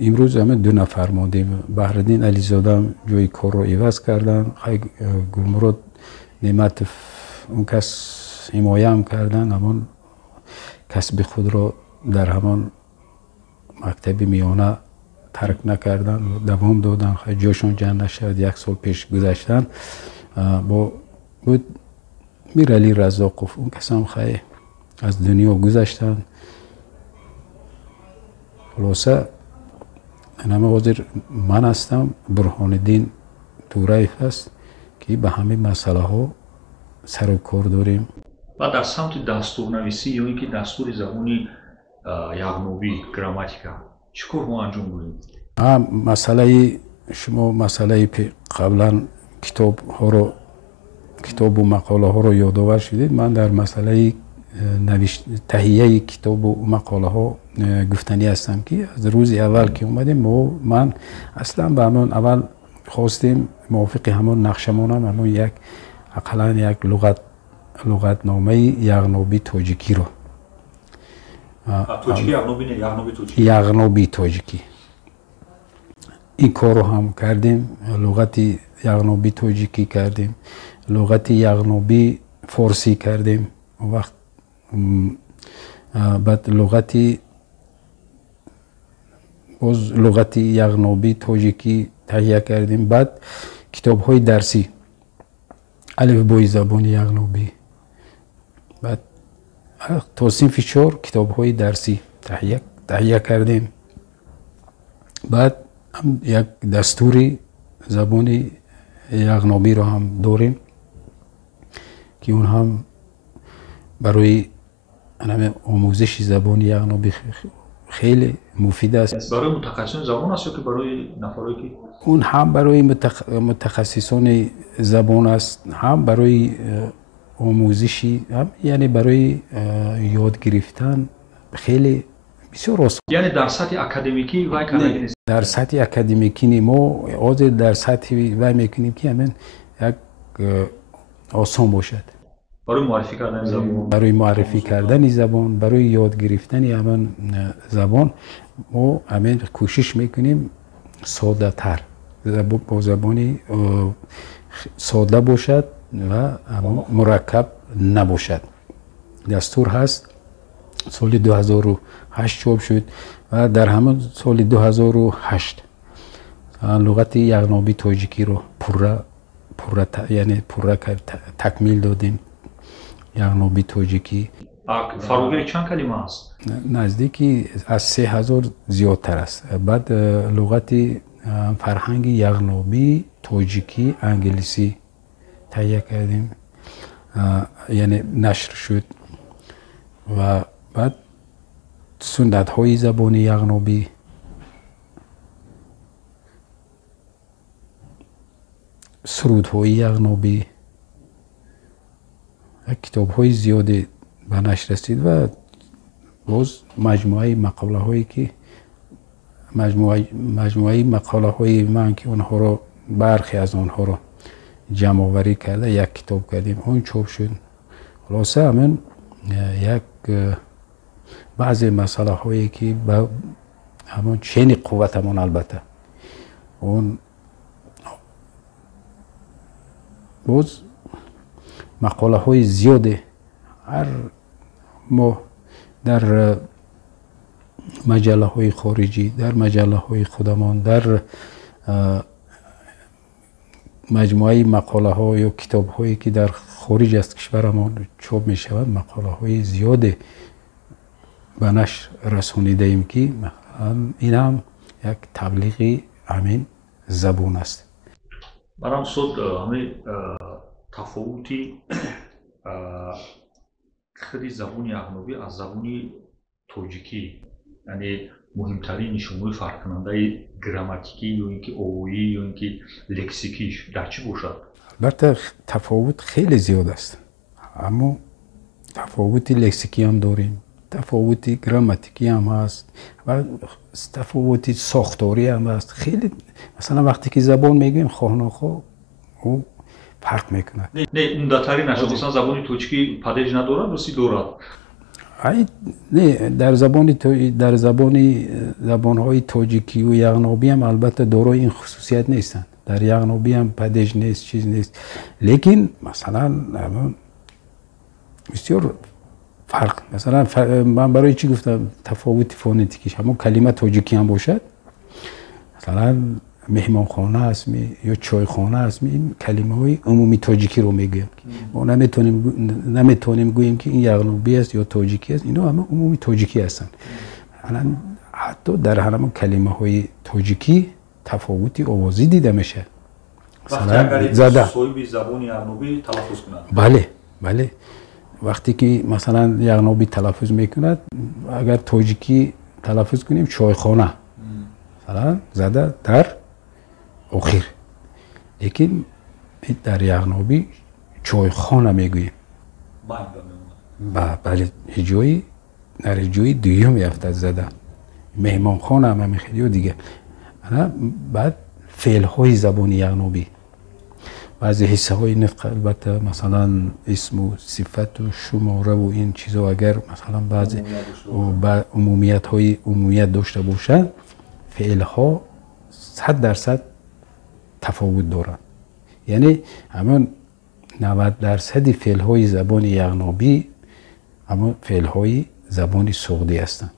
امروز همه دو نفر ماندیم. بهرالدین علیزاده جای کار رو عوض کردن، گلمراد نعمتوف اون کس حمایه هم کردن، همون کسب خود رو در همان مکتب میانه ترک نکردن، دوام دادن، جاشون جمع نشد. یک سال پیش گذشتن با بود میرعلی رزاقوف، اون کس هم خیلی از دنیا گذشتن. خلاصه همه حاضر من هستم، برهان الدین تورایف است که به همه مسئله ها سر و کار داریم. و در سمت دستورنویسی یا اینکه دستور زبانی یغنابی گراماتیکا چیکار ما انجام بدیم؟ مسئله شما مسئله قبلا کتاب و مقاله ها رو یادآور شدید. من در مسئله تهیه کتاب و مقاله ها گفتنی هستم که از روز اول که اومدیم من اصلا به همون اول خواستیم موافق همون نقشمون هم همون اقلا یک لغتنامه یغنابی تاجیکی رو یغنابی تاجیکی این کار رو هم کردیم. لغت یغنابی تاجیکی کردیم، لغت یغنابی فارسی کردیم، وقت بعد لغت یغنابی تاجیکی تهیه کردیم. بعد کتاب های درسی الفبای زبان یغنابی، بعد تا صنف 4 کتاب های درسی تهیه کردیم. بعد هم یک دستور زبان یغنابی رو هم داریم که اون هم برای آموزش زبان یغنابی خیلی مفید است. برای متخصصان زبان است یا که برای نفرایی که اون هم برای متخصصان زبان است، هم برای آموزشی، هم یعنی برای یاد گرفتن خیلی بسیار آسان. یعنی در سطح اکادمیکی وای کاری نیست. در سطح اکادمیکی ما از در سطح وای میکنیم که همین یک آسان باشد. برای معرفی کردن زبان، برای معرفی کردن زبان، برای یاد گرفتن همین زبان ما همین کوشش میکنیم ساده تر با زبانی ساده باشد و مرکب نباشد. دستور هست سال 2008 چاپ شد و در همون سال 2008 لغت یغنابی تاجیکی رو پورا تکمیل دادیم. یغنابی تاجیکی فراگیر چند کلمه است؟ نزدیکی از 3000 زیادتر است. بعد لغت فرهنگ یغنابی، تاجیکی، انگلیسی تهیه کردیم، یعنی نشر شد. و بعد سنت های زبان یغنابی، سرود های یغنابی، کتاب های زیادی به نشر رسید و باز مجموعه مقاله هایی که مجموعه مقاله های من که اونها رو برخی از آنها رو جمع آوری کرده یک کتاب کردیم، اون چاپ شد. خلاصه همین یک بعضی مسئله هایی که با همون چین قوتمون البته اون باز مقاله های زیاده هر ماه در مجله های خارجی، در مجله های خودمان، در مجموعه مقاله ها یا کتاب هایی که در خارج از کشورمان چاپ می شود مقاله های زیاده به نشر رسانیده ایم که این هم یک تبلیغ همین زبان است. برام شد همین تفاوتی خیلی زبان یغنابی از زبان تاجیکی، یعنی مهمترین نشانه فرق کننده گراماتیکی یا اینکه آوایی یا اینکه لکسیکیش در چی باشد؟ البته تفاوت خیلی زیاد است، اما تفاوت لکسیکی هم داریم، تفاوت گراماتیکی هم هست و تفاوت ساختاری هم هست. خیلی مثلا وقتی که زبان میگیم خواه او فرق میکنه. نه عمده‌ترین نشان مثلا زبان تاجیکی پدیج ندارد رسی دارد. نه در زبان‌های تاجیکی و یغنابی هم البته دارای این خصوصیت نیستند. در یغنابی هم پدیج نیست، چیز نیست، لیکن مثلا بسیار فرق. مثلا من برای چی گفتم تفاوت فونتیکیش، همون کلمه تاجیکی هم باشد، مثلا مهمانخانه است یا چایخانه است، این کلمه های عمومی تاجیکی رو میگیم. ما نمیتونیم گوییم که این یغنابی است یا تاجیکی است، اینا همه عمومی تاجیکی هستن. حتی در همون کلمه های تاجیکی تفاوتی آوازی دیده میشه. مثلا زده صاحب زبان یغنابی تلفظ کنند. بله وقتی که مثلا یغنابی تلفظ میکند، اگر تاجیکی تلفظ کنیم چایخانه مثلا زده در آخر، لیکن در یغنابی چایخانه میگوییم. بله در جای دویم یافته زده. مهمانخانه هم خیلی دیگه. بعد فعل های زبان یغنابی، بعضی حصه های نطق البته مثلا اسم و صفت و شماره و این چیزا اگر مثلا بعضی عمومیت داشته باشند، فعل ها 100% تفاوت دارند. یعنی همون 90% فعل های زبان یغنابی همون فعل های زبان سعودی هستند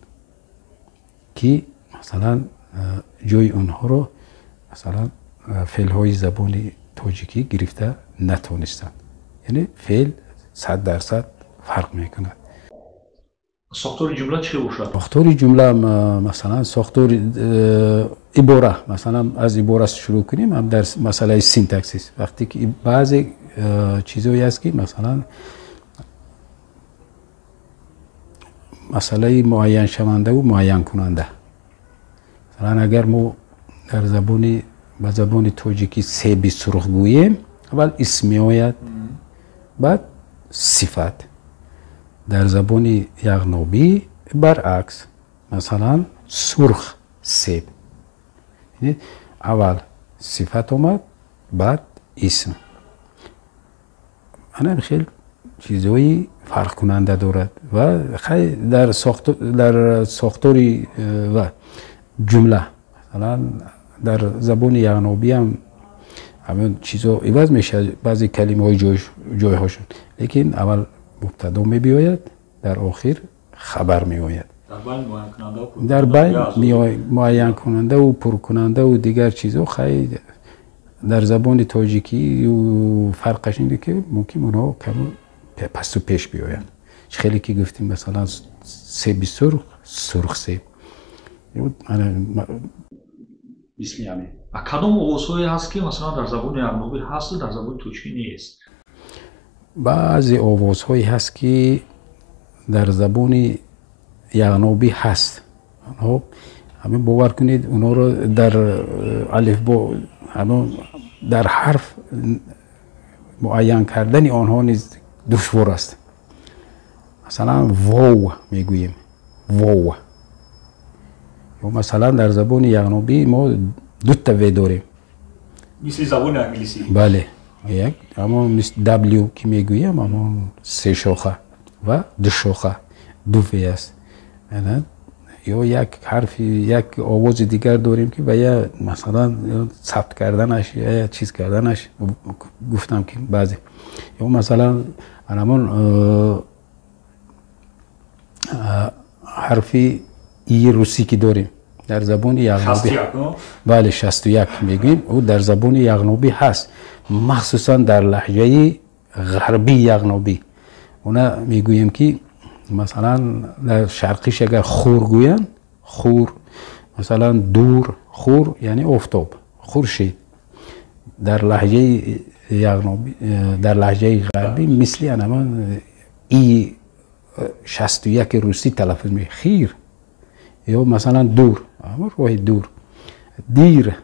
که مثلا جای اونها رو مثلا فعل های زبان تاجیکی گرفته نتونستند. یعنی فعل 100% فرق میکند. ساختار جمله چی باشد؟ ساختار جمله مثلا ساختار عباره، مثلا از عباره شروع کنیم. هم در مسئله سینتاکسیس وقتی که بعضی چیزایی هست که مثلا مسئله معین شونده و معین کننده. مثلا اگر ما در زبان تاجیکی سیبی سرخ گوییم، اول اسم میآید، بعد صفت. در زبان یغنوبی برعکس، مثلا سرخ سیب، اول صفت اومد بعد اسم. انا خیلی چیزهایی فرق کننده دارد و خیلی در ساختاری و جمله. مثلا در زبان یغنوبی هم همین چیزا عوض میشه، بعضی کلمه های جای هاشون، لیکن اول مبتدا می بیاید، در آخر خبر می آید. در بین معین کننده و پر کننده و دیگر چیزا خیلی در زبان تاجیکی و فرقش اینه که ممکن اونها کم پس و پیش بیاید. خیلی که گفتیم مثلا سیب سرخ، سرخ سیب. مثل همین. کدام آوازهایی هست که مثلا در زبان یغنوبی هست و در زبان تاجیکی نیست؟ بعضی آوازهایی هست که در زبان یغنوبی هست. همین باور کنید اونا رو در الفبا، همون در حرف معین کردن آنها نیز دشوار است. مثلا واو میگوییم، واو. یا مثلا در زبان یغنوبی ما دو تا و داریم، مثل زبان انگلیسی. بله، یک اما مثل دبلیو که میگوییم، اما سه شاخه و دو شاخه، دو و است. یا یک حرف، یک آواز دیگر داریم که باید مثلا ثبت کردنش یا چیز کردنش گفتم که بعضی. یا مثلا همون حرفی ای روسی که داریم در زبان یغنوبی، بله 61 میگیم، او در زبان یغنوبی هست، مخصوصا در لهجه غربی یغنوبی. اونا میگوییم که مثلا در شرقیش اگر خور گوین، خور مثلا دور، خور یعنی آفتاب، خورشید. در لهجه یغنوبی، در لهجه غربی مثلی انمان ای 61 روسی تلفظ می خیر. یا مثلا دور، اما روی دور، دیر.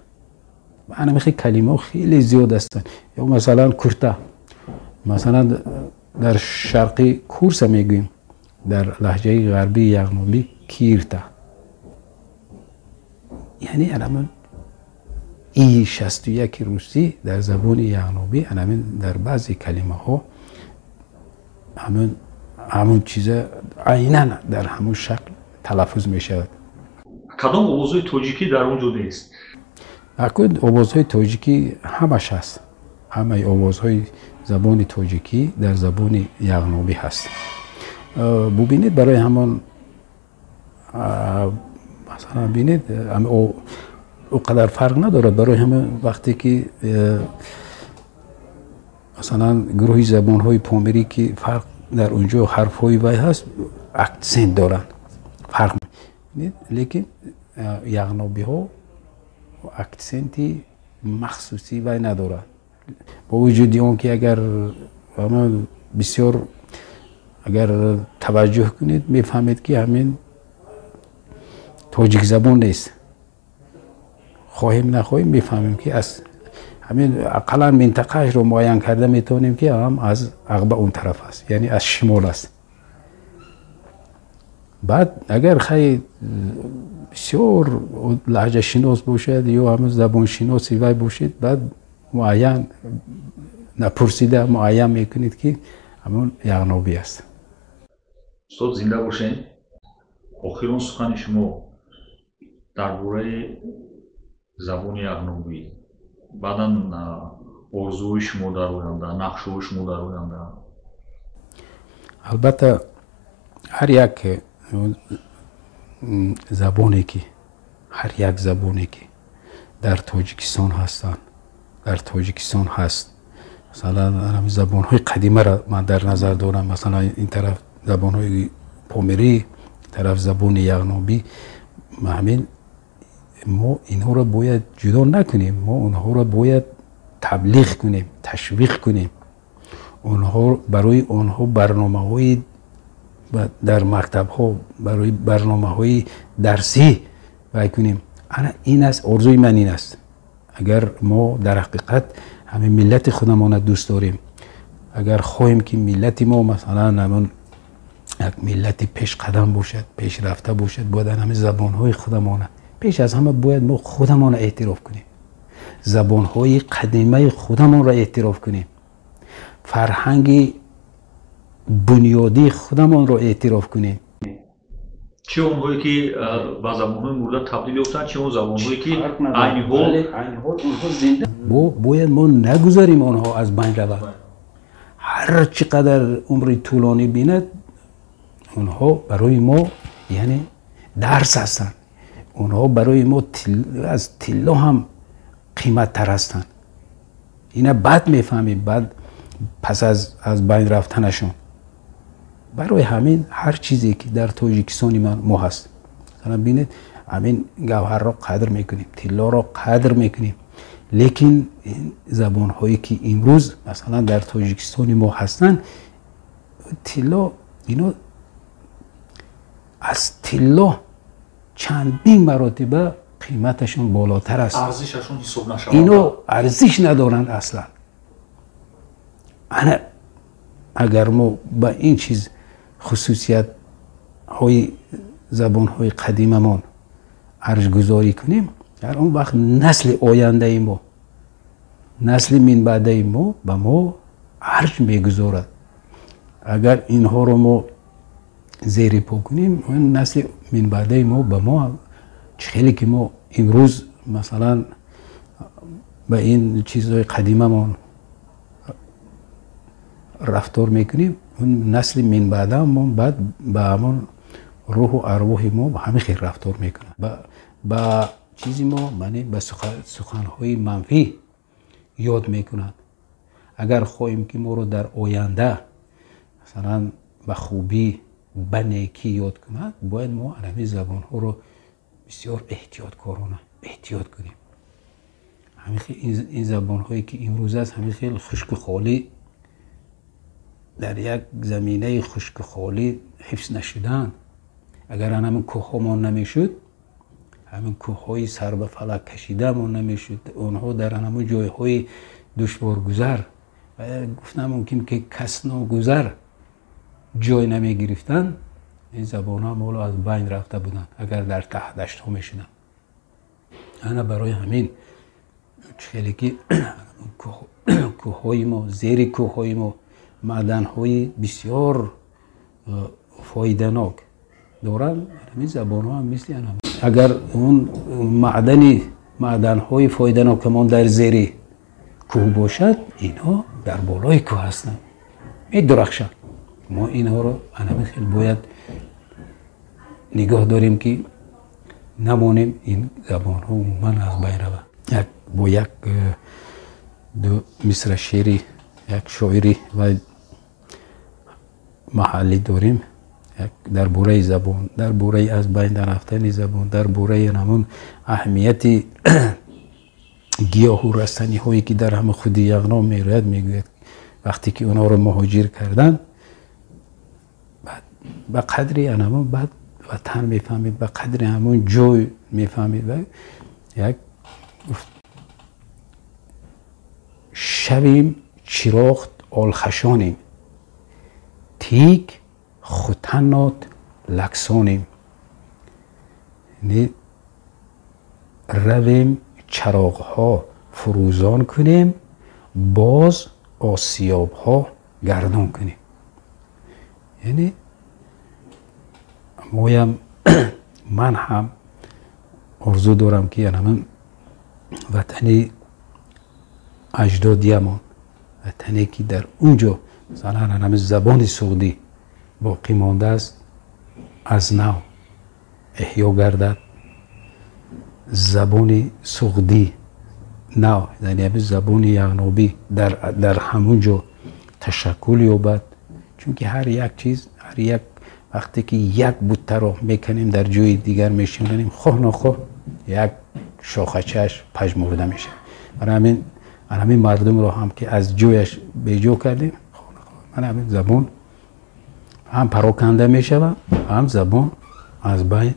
انا میخوای کلمه خیلی زیاد هستن. یا مثلا کرتا، مثلا در شرقی کورس میگویم، در لهجه غربی یغنوبی کیرتا. یعنی همون ای 61 روسی در زبان یغنوبی همین در بعضی کلمه ها همون چیز عیناً در همون شکل تلفظ می شود. کدام آوازهای تاجیکی در اونجا نیست؟ اکید آوازهای تاجیکی همش هست. همه آوازهای زبان تاجیکی در زبان یغنوبی هست. ببینید برای همون مثلا ببینید اونقدر فرق نداره. برای همون وقتی که مثلا گروهی زبانهای پامیری که فرق در اونجا حرفهای وای هست، اکسنت دارن، فرق می‌کنه. لیکن یغنوبی ها اکسنتی مخصوصی وای ندارن. با وجود اون که اگر بسیار اگر توجه کنید میفهمید که همین تاجیک زبان نیست. خواهیم نخواهیم میفهمیم که از همین اقلا منطقهش رو معین کرده میتونیم که هم از عقب اون طرف است، یعنی از شمال است. بعد اگر خیلی بسیار لهجه شناس باشد یا همین زبان شناسی وای باشید، بعد معین نپرسیده معین میکنید که همون یغنوبی است. استاد زنده باشین. آخرین سخن شما درباره زبان یغنوبی، بعداً آرزوی شما در آینده، نقشه شما در آینده. البته هر یک زبانی که در تاجیکستان هستن، در تاجیکستان هست، مثلا زبان‌های قدیمه را من در نظر دارم، مثلا این طرف زبان‌های پامیری، طرف زبان یغنوبی. همین ما اینها را باید جدا نکنیم، ما اونها را باید تبلیغ کنیم، تشویق کنیم، اونها برای اونها برنامه‌های و در مکتب ها برای برنامه های درسی بکنیم. این است آرزوی من، این است اگر ما در حقیقت همه ملت خودمان دوست داریم، اگر خواهیم که ملت ما مثلا همون یک ملت پیش قدم باشد، پیش رفته باشد، باید همه زبان های خودمان، پیش از همه باید ما خودمان را اعتراف کنیم، زبان های قدیمه خودمان را اعتراف کنیم، فرهنگ بنیادی خودمان را اعتراف کنیم. چه اونهایی که با زبان‌های مورد تبدیل یافتن، چه اون زبان‌هایی که عین حال اونها زنده، باید ما نگذاریم آنها از بین روند. هر چقدر عمر طولانی بیند اونها برای ما یعنی درس هستند، اونها برای ما از طلا هم قیمت تر هستند. اینا بعد میفهمیم، بعد پس از بین رفتنشون. برای همین هر چیزی که در تاجیکستان ما هست، مثلا ببینید همین گوهر را قدر میکنیم، طلا را قدر میکنیم، لیکن این زبان هایی که امروز مثلا در تاجیکستان ما هستن، طلا اینا از طلا چندین مراتب قیمتشون بالاتر است، ارزششون حساب نشود، اینا ارزش ندارن اصلا. اگر ما با این چیز خصوصیت های زبان های قدیممان ارج گذاری کنیم، در اون وقت نسل آینده ما، نسل من بعده ما به ما ارج میگذارد. اگر اینها رو ما زیر پا کنیم، اون نسل من بعده ما به ما، خیلی که ما امروز مثلا به این چیزهای قدیممان رفتار میکنیم، اون نسل من بعد ما بعد به همون روح و ارواح ما به همین خیر رفتار میکنن، با چیزی ما معنی به سخنهای منفی یاد میکنن. اگر خواهیم که ما رو در آینده مثلا به خوبی به نیکی یاد کنند، باید ما همین زبان ها رو بسیار احتیاطکارانه احتیاط کنیم. همین این زبان هایی که امروز است همین خیلی خشک و خالی در یک زمینه خشک و خالی حفظ نشدن. اگر همین کوه ها ما نمیشد، همین کوه های سر به فلک کشیده ما نمیشد، اونها در همین جای های دشوار گذر و گفتم ممکن که کس ناگذر جای نمی گرفتن، این زبان ها مولا از بین رفته بودن اگر در ته دشت ها میشدن. انا برای همین خیلی که کوه های ما، زیر کوه های ما معدن های بسیار فایده‌ناک دارن، همین زبان ها هم مثل اینا. اگر اون معدن های فایده‌ناک ما در زیر کوه باشد، اینها در بالای کوه هستند، می درخشند. ما اینها رو همین خیلی باید نگاه داریم که نمانیم این زبان ها عموما از بین رود. با یک دو مصرع شعری یک شاعری و محلی داریم در باره زبان، در باره از بین رفتن زبان، در باره همون اهمیت گیاه و رستنی هایی که در همه خود یغنا میرد، میگوید وقتی که اونا رو مهاجر کردن، به قدری همون بعد وطن میفهمید، به قدری همون جای میفهمید. و یک شویم چراغ آلخشانیم، تیک خوتنات لکسانیم. یعنی رویم چراغ ها فروزان کنیم، باز آسیاب ها گردان کنیم. یعنی من هم آرزو دارم که همون وطنی اجدادیمان، وطنی که در اونجا مثلا همین زبان سعودی باقی مانده است، از نو احیا گردد. زبان سعودی نو، یعنی همین زبان یغنابی در همونجا تشکل یابد. چون که هر یک چیز، هر یک وقتی که یک بوته رو میکنیم در جای دیگر میشونیم، خواه نخواه یک شاخچهش پژمرده میشه. برای همین مردم رو هم که از جایش به جو کردیم، من همین زبان هم پراکنده می شود هم زبان از بین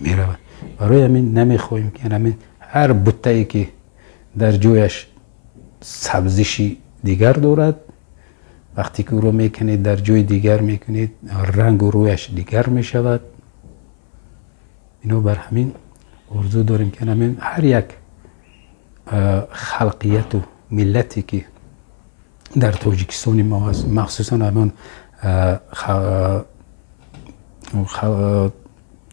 می رود. برای همین نمی خواهیم که همین هر بوته‌ای که در جویش سبزشی دیگر دارد وقتی که او رو میکنید در جای دیگر میکنید رنگ و رویش دیگر می شود. اینو بر همین آرزو داریم که همین هر یک خلقیت و ملتی که در تاجیکستان ما هست مخصوصا همون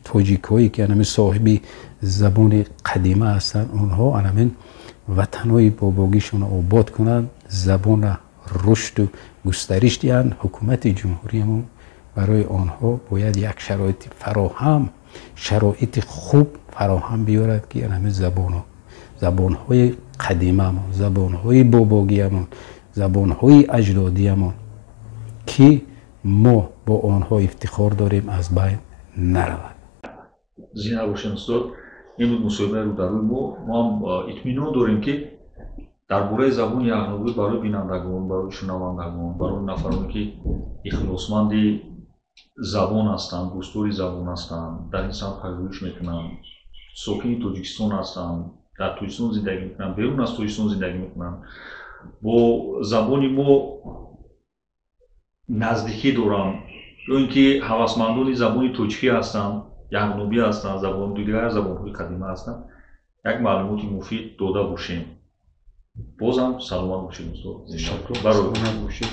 تاجیک هایی که همین صاحبی زبان قدیمه هستند اونها همین وطن های باباگیشون آباد کنند زبان رشد و گسترش دهند. حکومت جمهوری ما برای آنها باید یک شرایط خوب فراهم بیارد که همین زبان‌های قدیمه‌مون، زبان‌های باباگیمون، زبان‌های اجدادیمون که ما با آنها افتخار داریم از بین نرود. زینا روشن استاد این بود مصاحبه رو در روی ما هم اطمینان داریم که درباره زبان یغنوبی برای بینندگان، برای شنوندگان، برای نفرانی که اخلاصمند زبان هستند، دوستدار زبان هستند، در این سمت پژوهش میکنند، ساکن تاجیکستان هستند، در تاجیکستان زندگی میکنند، بیرون از تاجیکستان زندگی میکنند، با زبان ما نزدیکی دارند یا اینکه هوسمندان زبان تاجیکی هستند، یغنوبی هستند، زبان دیگر زبان‌های قدیمی هستند، یک معلومات مفید داده باشیم. بازم سلامت باشید استاد. تشکر.